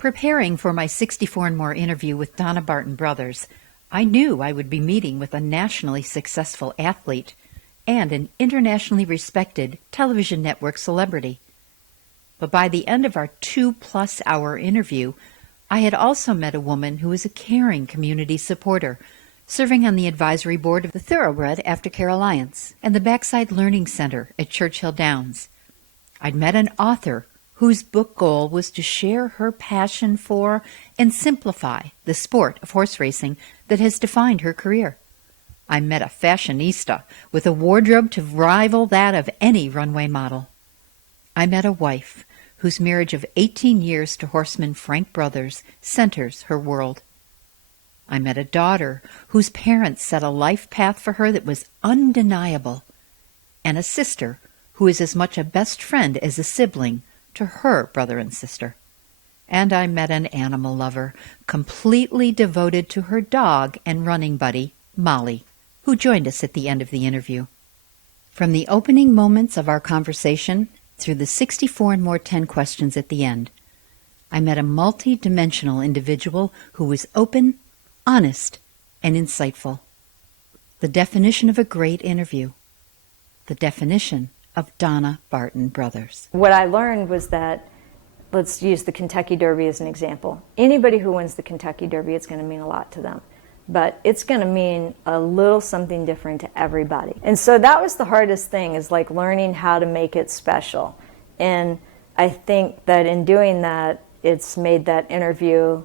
Preparing for my 64 and More interview with Donna Barton Brothers, I knew I would be meeting with a nationally successful athlete and an internationally respected television network celebrity. But by the end of our 2+ hour interview, I had also met a woman who was a caring community supporter, serving on the advisory board of the Thoroughbred Aftercare Alliance and the Backside Learning Center at Churchill Downs. I'd met an author whose book goal was to share her passion for and simplify the sport of horse racing that has defined her career. I met a fashionista with a wardrobe to rival that of any runway model. I met a wife whose marriage of 18 years to horseman Frank Brothers centers her world. I met a daughter whose parents set a life path for her that was undeniable, and a sister who is as much a best friend as a sibling to her brother and sister. And I met an animal lover, completely devoted to her dog and running buddy, Molly, who joined us at the end of the interview. From the opening moments of our conversation through the 64 and more 10 questions at the end, I met a multi-dimensional individual who was open, honest, and insightful. The definition of a great interview. The definition of Donna Barton Brothers. What I learned was that, let's use the Kentucky Derby as an example. Anybody who wins the Kentucky Derby, it's going to mean a lot to them. But it's going to mean a little something different to everybody. And so that was the hardest thing, is like learning how to make it special. And I think that in doing that, it's made that interview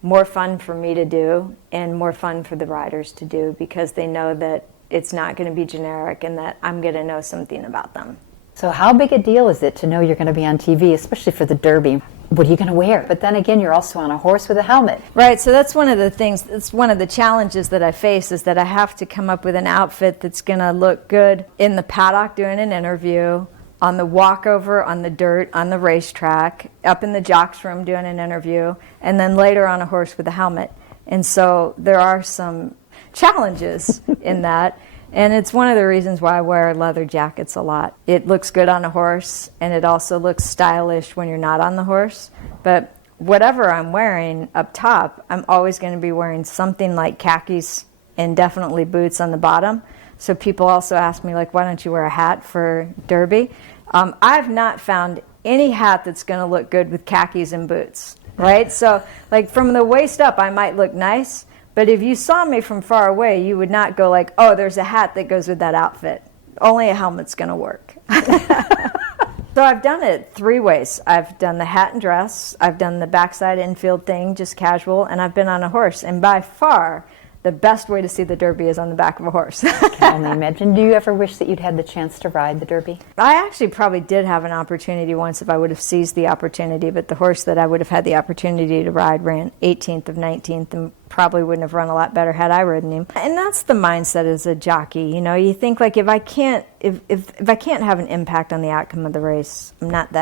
more fun for me to do and more fun for the riders to do, because they know that it's not going to be generic and that I'm going to know something about them. So how big a deal is it to know you're going to be on TV, especially for the Derby? What are you going to wear? But then again, you're also on a horse with a helmet. Right, so that's one of the things, that's one of the challenges that I face, is that I have to come up with an outfit that's going to look good in the paddock doing an interview, on the walkover, on the dirt, on the racetrack, up in the jock's room doing an interview, and then later on a horse with a helmet. And so there are some challenges in that, and it's one of the reasons why I wear leather jackets a lot. It looks good on a horse, and it also looks stylish when you're not on the horse. But whatever I'm wearing up top, I'm always going to be wearing something like khakis and definitely boots on the bottom. So people also ask me, like, why don't you wear a hat for Derby? I've not found any hat that's going to look good with khakis and boots, right? So like from the waist up, I might look nice, but if you saw me from far away, you would not go like, oh, there's a hat that goes with that outfit. Only a helmet's going to work. So I've done it 3 ways. I've done the hat and dress, I've done the backside infield thing, just casual, and I've been on a horse. And by far, the best way to see the Derby is on the back of a horse. I can only imagine. Do you ever wish that you'd had the chance to ride the Derby? I actually probably did have an opportunity once if I would have seized the opportunity, but the horse that I would have had the opportunity to ride ran 18th of 19th and probably wouldn't have run a lot better had I ridden him. And that's the mindset as a jockey. You know, you think like if I can't have an impact on the outcome of the race, I'm not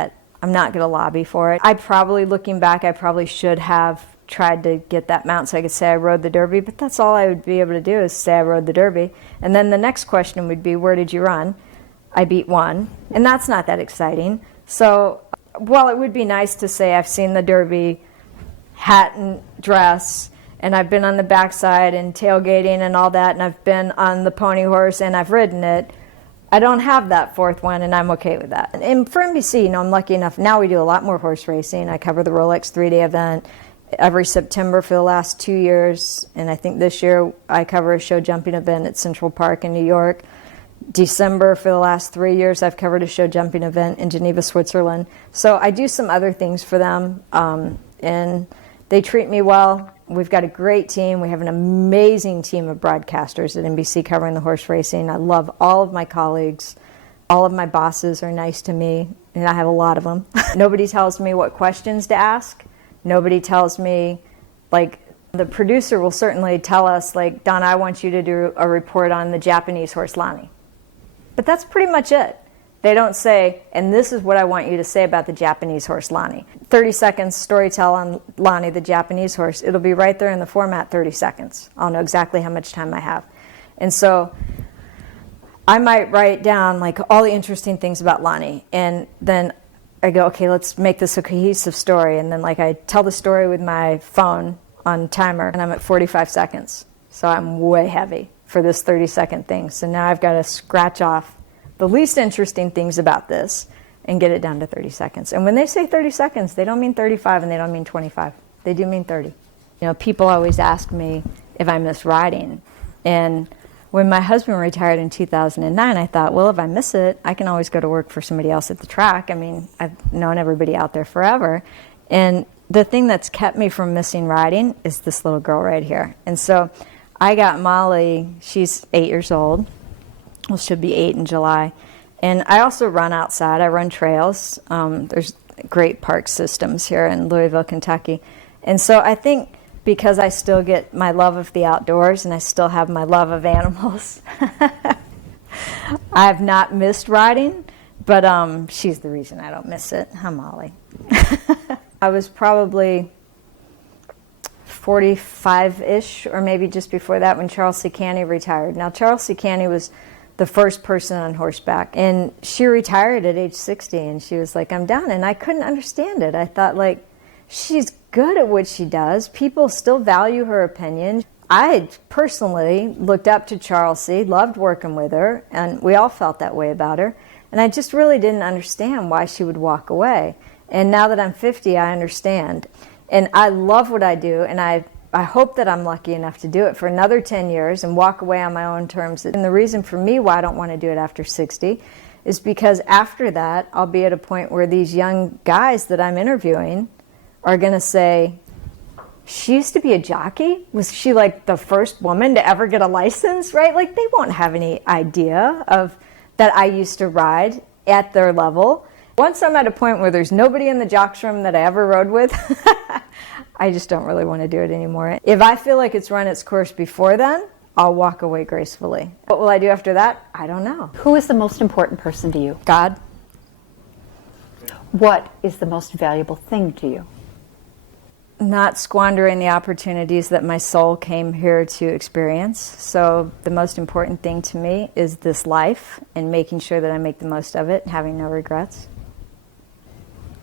going to lobby for it. Looking back, I probably should have tried to get that mount so I could say I rode the Derby, but that's all I would be able to do is say I rode the Derby. And then the next question would be, where did you run? I beat 1, and that's not that exciting. So while it would be nice to say I've seen the Derby, hat and dress, and I've been on the backside and tailgating and all that, and I've been on the pony horse and I've ridden it, I don't have that 4th one, and I'm okay with that. And for NBC, you know, I'm lucky enough, now we do a lot more horse racing. I cover the Rolex 3-day event every September for the last 2 years, and I think this year I cover a show jumping event at Central Park in New York. December for the last 3 years I've covered a show jumping event in Geneva, Switzerland. So I do some other things for them, and they treat me well. We've got a great team. We have an amazing team of broadcasters at NBC covering the horse racing. I love all of my colleagues. All of my bosses are nice to me, and I have a lot of them. Nobody tells me what questions to ask. Nobody tells me, like, the producer will certainly tell us, like, Donna, I want you to do a report on the Japanese horse Lonnie. But that's pretty much it. They don't say, and this is what I want you to say about the Japanese horse Lonnie. 30 seconds story tell on Lonnie, the Japanese horse. It'll be right there in the format, 30 seconds. I'll know exactly how much time I have. And so I might write down, like, all the interesting things about Lonnie, and then I go, okay, let's make this a cohesive story. And then like I tell the story with my phone on timer and I'm at 45 seconds. So I'm way heavy for this 30-second thing. So now I've got to scratch off the least interesting things about this and get it down to 30 seconds. And when they say 30 seconds, they don't mean 35 and they don't mean 25. They do mean 30. You know, people always ask me if I miss riding. And when my husband retired in 2009, I thought, well, if I miss it, I can always go to work for somebody else at the track. I mean, I've known everybody out there forever. And the thing that's kept me from missing riding is this little girl right here. And so I got Molly, she's 8 years old. Well, she'll be 8 in July. And I also run outside. I run trails. There's great park systems here in Louisville, Kentucky. And so I think because I still get my love of the outdoors and I still have my love of animals, I have not missed riding, but she's the reason I don't miss it. Hi, Molly. I was probably 45-ish, or maybe just before that, when Charles C. Canny retired. Now, Charles C. Canny was the first person on horseback, and she retired at age 60, and she was like, I'm done, and I couldn't understand it. I thought, like, she's good at what she does. People still value her opinion. I personally looked up to Charles C., loved working with her, and we all felt that way about her, and I just really didn't understand why she would walk away. And now that I'm 50, I understand. And I love what I do, and I hope that I'm lucky enough to do it for another 10 years and walk away on my own terms. And the reason for me why I don't want to do it after 60 is because after that, I'll be at a point where these young guys that I'm interviewing are going to say, she used to be a jockey? Was she like the first woman to ever get a license, right? Like they won't have any idea of that I used to ride at their level. Once I'm at a point where there's nobody in the jocks room that I ever rode with, I just don't really want to do it anymore. If I feel like it's run its course before then, I'll walk away gracefully. What will I do after that? I don't know. Who is the most important person to you? God. What is the most valuable thing to you? Not squandering the opportunities that my soul came here to experience. So the most important thing to me is this life and making sure that I make the most of it, having no regrets.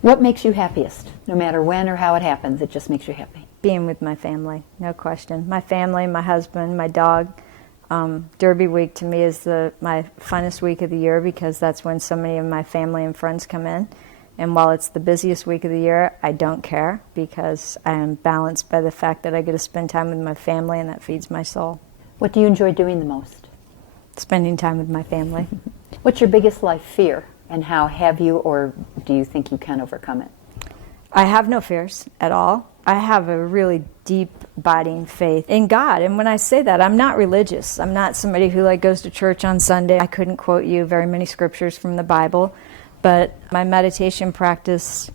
What makes you happiest? No matter when or how it happens, it just makes you happy. Being with my family, no question. My family, my husband, my dog. Derby week to me is my funnest week of the year because that's when so many of my family and friends come in. And while it's the busiest week of the year, I don't care because I am balanced by the fact that I get to spend time with my family and that feeds my soul. What do you enjoy doing the most? Spending time with my family. What's your biggest life fear? And how have you, or do you think you can overcome it? I have no fears at all. I have a really deep, abiding faith in God. And when I say that, I'm not religious. I'm not somebody who goes to church on Sunday. I couldn't quote you very many scriptures from the Bible, but my meditation practice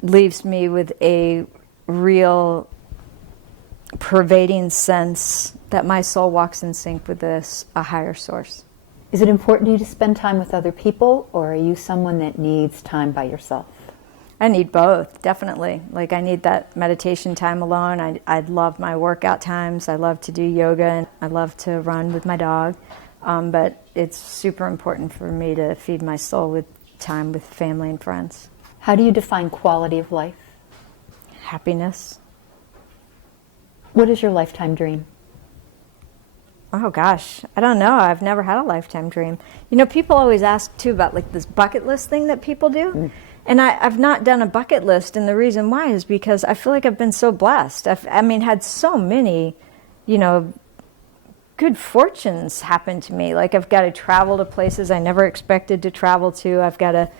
leaves me with a real pervading sense that my soul walks in sync with a higher source. Is it important to you to spend time with other people, or are you someone that needs time by yourself? I need both, definitely. I need that meditation time alone. I love my workout times. I love to do yoga, and I love to run with my dog. But it's super important for me to feed my soul with time with family and friends. How do you define quality of life? Happiness. What is your lifetime dream? Oh gosh, I don't know. I've never had a lifetime dream. You know, people always ask too about this bucket list thing that people do. And I've not done a bucket list, and the reason why is because I feel like I've been so blessed. I've had so many, good fortunes happen to me. I've got to travel to places I never expected to travel to. I've got to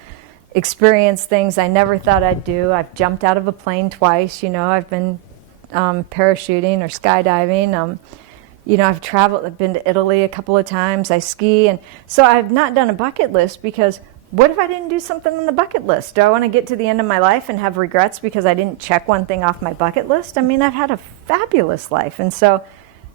experience things I never thought I'd do. I've jumped out of a plane twice. I've been parachuting or skydiving. I've traveled, I've been to Italy a couple of times, I ski, and so I've not done a bucket list because what if I didn't do something on the bucket list? Do I want to get to the end of my life and have regrets because I didn't check one thing off my bucket list? I've had a fabulous life, and so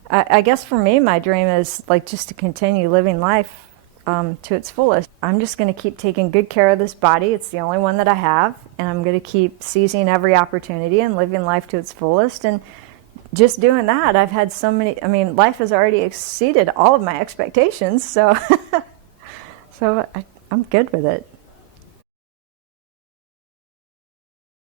I guess for me, my dream is just to continue living life to its fullest. I'm just going to keep taking good care of this body. It's the only one that I have, and I'm going to keep seizing every opportunity and living life to its fullest, and just doing that, I've had so many, life has already exceeded all of my expectations, so I'm good with it.